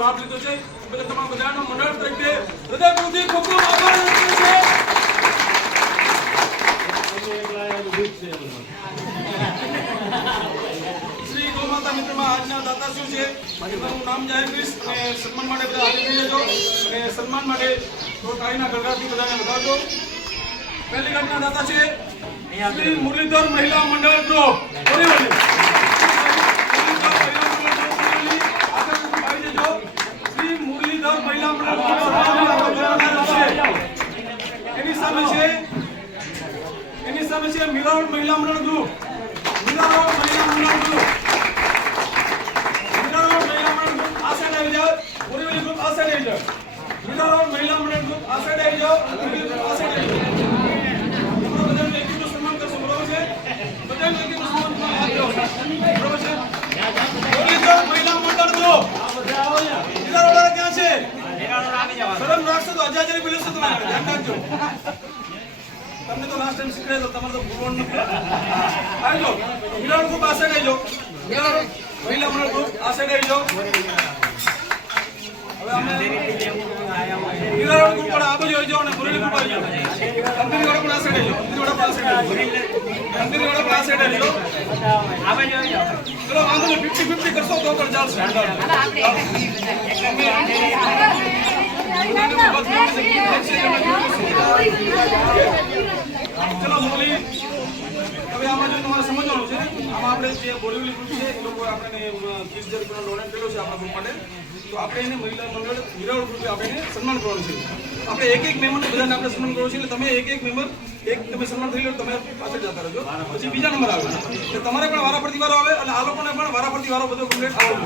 લાભ લીધો છે તમામ બધાનો મંડળ તરીકે હૃદયપૂર્વકથી ખૂબ ખૂબ આભાર વ્યક્ત છે। શ્રી ગૌ માતા મિત્રમાં આજના દાતાશ્રીઓ છે એમનું નામ જાહેર કરીશ અને સન્માન માટે બધા હાજર થઈ જજો અને સન્માન માટે તાળીના ગળગળાટથી બધાને વધાવજો। પહેલી ઘટના દાતા છે શ્રી મુરલીધર મહિલા મંડળ ગ્રુપ બોરીવલી। એની સામે છે મિરાવડ મહિલા મંડળ ગ્રુપ મિરાવડ મહિલા મંડળ ગ્રુપ આ સાઈડ આવી જાઓ બોરીવલી ગ્રુપ આ સાઈડ આવી જાઓ મિરાવડ મહિલા મંડળ ગ્રુપ આ સાઈડ આવી જાઓ બોરીવલી ગ્રુપ આ સાઈડ આવી જાઓ બધાને એકનું સન્માન કરશો બરોબર છે બધાને એકનું સન્માન આપજો બરોબર છે બોરીવલી મહિલા મંડળ ગ્રુપ મિરાવડ ક્યાં છે શરમ રાખશો તો અજાજરી બોલશો તો ધ્યાન રાખજો તમને તો લાસ્ટ ટાઈમ શીખવાડ્યો તો તમારે તો ભૂલવાનું નથી આવી જાઓ મિરાવડ ગ્રુપ આ સાઈડ આવી જાઓ મિરાવડ મહિલા મંડળ ગ્રુપ આ સાઈડ આવી જાઓ હવે અમે મિરાવડ ગ્રુપ પર આ બાજુ આવી જાઓ અને બોરીવલી ગ્રુપ આવી જાઓ અંધેરીવાડા પણ આ સાઈડ આવી જાઓ અંધેરીવાડા પણ આ સાઈડ આવી જાઓ આ બાજુ આવી જાઓ ચલો વાંધો નહીં 50-50 કરશો તો પણ ચાલશે ચલો મોલી હવે આમાં જો તમારે સમજવાનું છે આમાં આપણે જે બોરીવલી ગ્રુપ છે એ લોકો આપણે 30,000 રૂપિયાનો ડોનેટ કર્યો છે આપણા ગ્રુપ માટે તો આપણે એને મહિલા મંડળ મિરાવડ ગ્રુપે આપણે એને સન્માન કરવાનું છે આપણે એક મેમ્બરને બધાને આપણે સન્માન કરવું છે એટલે તમે એક મેમ્બર તમે સન્માન થઈ લો તમે પાછળ જતા રહેજો પછી બીજા નંબર આવે એટલે તમારે પણ વારાફરતી વારો આવે અને આ લોકોને પણ વારાફરતી વારો બધો કમ્પ્લીટ આવડવું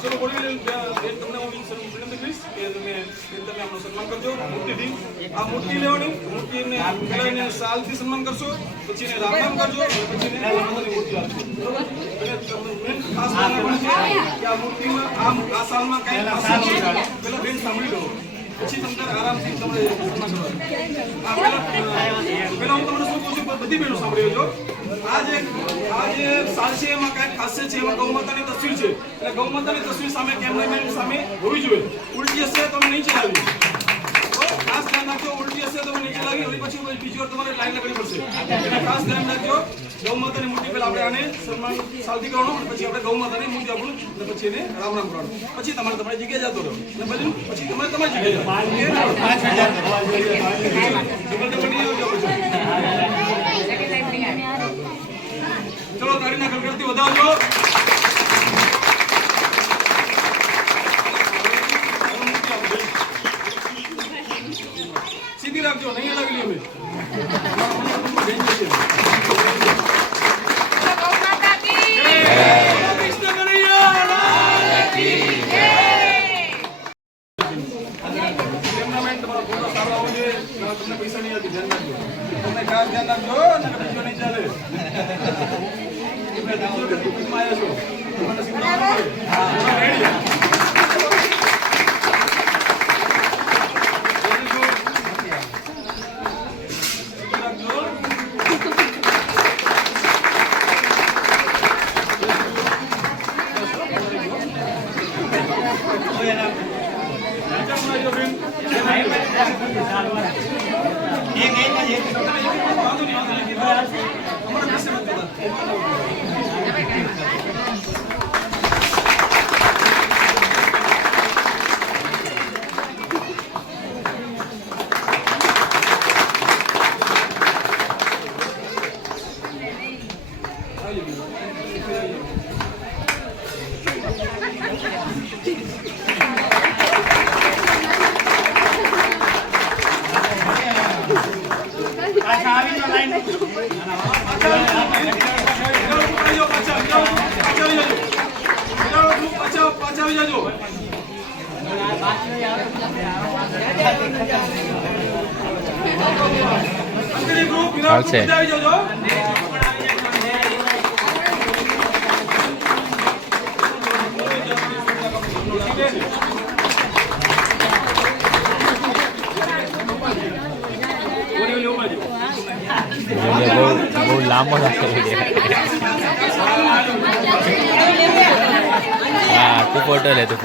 ચલો બોરીવલી તમને હું વિનંતી કરીશ કે તમે આપણું સન્માન કરજો મૂર્તિથી આ મૂર્તિ લેવાની મૂર્તિને પહેલા એને સાલથી સન્માન કરશો પછી એને રામ નામ કરજો પછી એને મૂર્તિ આપજો બરોબર અને ખાસ કારણ છે કે આ મૂર્તિમાં આ સાલમાં કઈ ખાસ છે પહેલા બેન સાંભળી લો પછી તમને આરામથી તમને સન્માન કરવાનું પહેલા હું તમને શું કહું છું બધી બહેનો સાંભળી લેજો આ જે સાલ છે એમાં કઈ ખાસિયત છે એમાં ગૌ માતાની તસવીર છે એટલે ગૌ માતાની તસવીર સામે કેમેરામેન સામે હોવી જોઈએ ઉલટી હશે તો નહીં ચલાવી ખાસ ધ્યાન રાખજો ઉલટી હશે તો નહીં ચલાવી અને પછી બીજી વાર તમારે લાઈન લગાડવી પડશે એટલે ખાસ ધ્યાન રાખજો ગૌ માતાની મૂર્તિ પહેલા આપણે આને સન્માન સાલથી કરવાનું અને પછી આપણે ગૌ માતાની મૂર્તિ આપણું અને પછી એને રામ રામ કરવાનું પછી તમારી જગ્યાએ જતો રહો અને પછી તમારે તમારી જગ્યાએ ચલો તાળીના ગળગળાટથી વધાવજો સીધી રાખજો નહીં હલાવી લે તમને પૈસા નહીં આવતી ધ્યાન રાખજો તમને ખાસ ધ્યાન રાખજો અને બીજો નહીં ચાલે આવશે બહુ લાંબો થશે હા તું ફોટો લે તો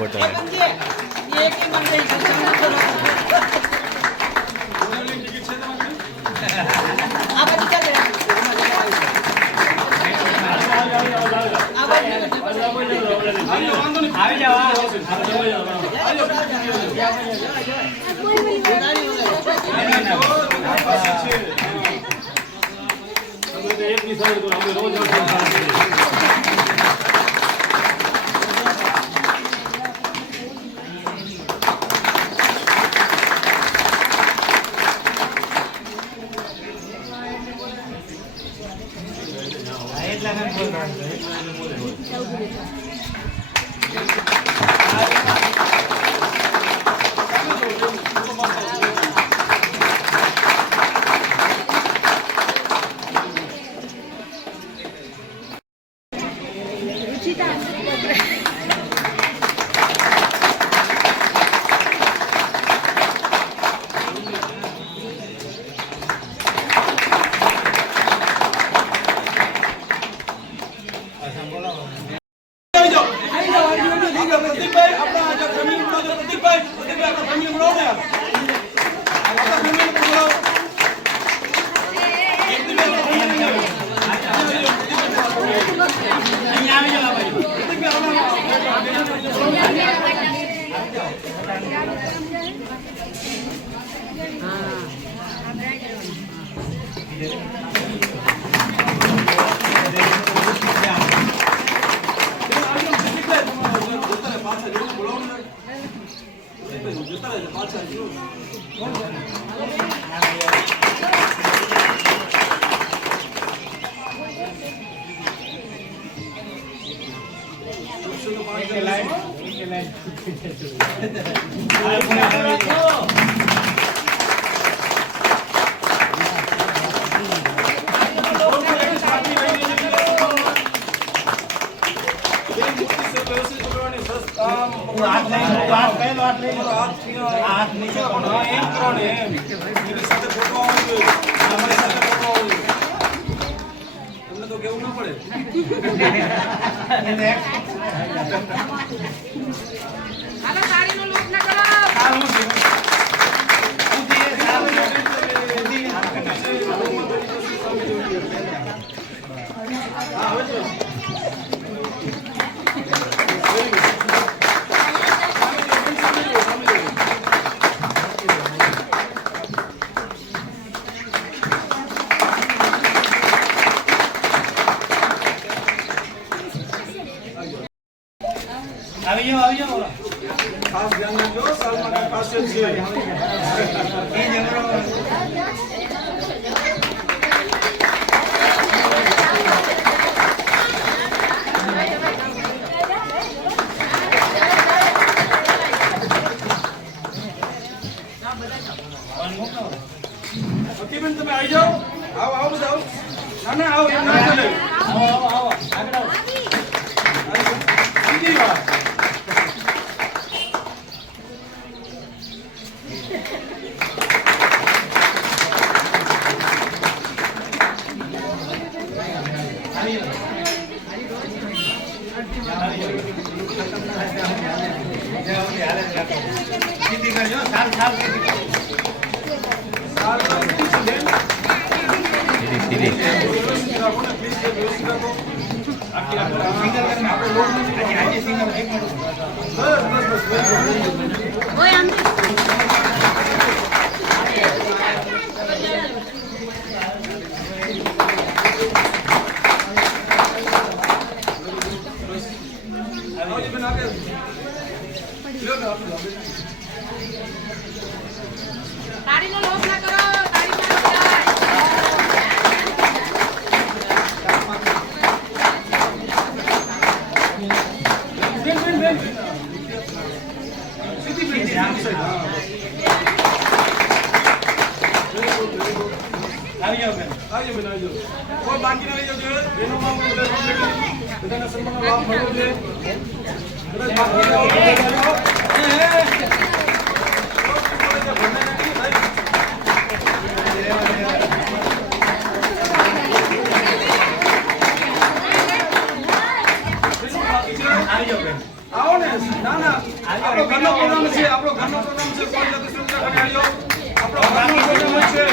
કેવું ના પડે હાલો તાળીનો લોટ ના કરો આવી જાઓ ખાસ ધ્યાન રાખજો સલમાન પાસે છે એ જમરો અકીબેન તમે આવી જાઓ આવો બધા ના ના આવો એમ ના ચાલે આવો આગળ આવો સીધી વાત સીધી કરજો સાલ સાલ સીધી વ્યવસ્થિત રાખો ને પ્લીઝ વ્યવસ્થિત રાખો સિંગલ કરીને આપણે લોક નથી આજે સિંગલ એક મિનિટ બસ ઓય આમ તાળીનો લોટ ના કરો તાળી સીધી કોઈ બાકી ન રહી જવું જોઈએ. બહેનોમાં હું બધાને સન્માનનો લાભ મળવો જોઈએ. કદાચ બાકી ન હોય તો આવો ને. ના ના, આપણો ઘરનો પ્રોગ્રામ છે. આપણો ઘરનો પ્રોગ્રામ છે. કોઈ જાતે સુરક્ષા કરી આવ્યો. આપણો ઘરનો પ્રોગ્રામ છે.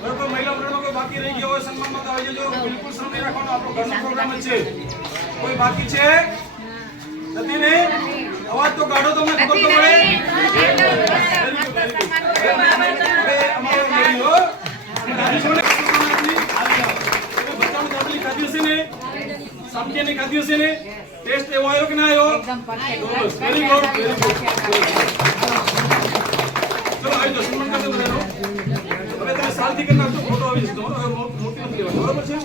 બરોબર, મહિલા મંડળનો કોઈ બાકી રહી ગયો હોય સન્માનમાં તો આવી જજો. બિલકુલ શ્રમ નહીં રાખવાનો. આપણો ઘરનો પ્રોગ્રામ જ છે. કોઈ બાકી છે નથી ને? અવાજ તો કાઢો, તમને ખબર તો પડે. હવે અમારો લઈ લો. બચ્ચાનું તાબલી ખાધી હશે ને? સામકીયાની ખાધી હશે ને? ટેસ્ટ એવો આવ્યો કે ના આવ્યો? Very good, very good. ચલો આવી જાઓ, સન્માન કરજો બધાનો. હવે તમે સાલથી કરી નાખજો, ફોટો આવી જશે તમારો. હવે મોટી નથી લેવાની, બરોબર છે?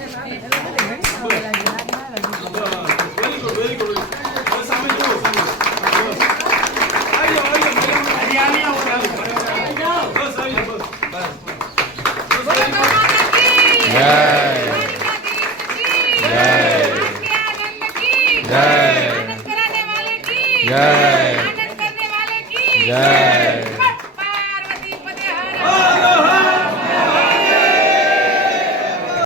Very good, very good. હવે સામે જુઓ, સામે. આવી જાઓ, આવી જાઓ. બસ આવી જાઓ, બસ. બસ very good. જય જય જય आनंद कराने वाले की जय आनंद करने वाले की जय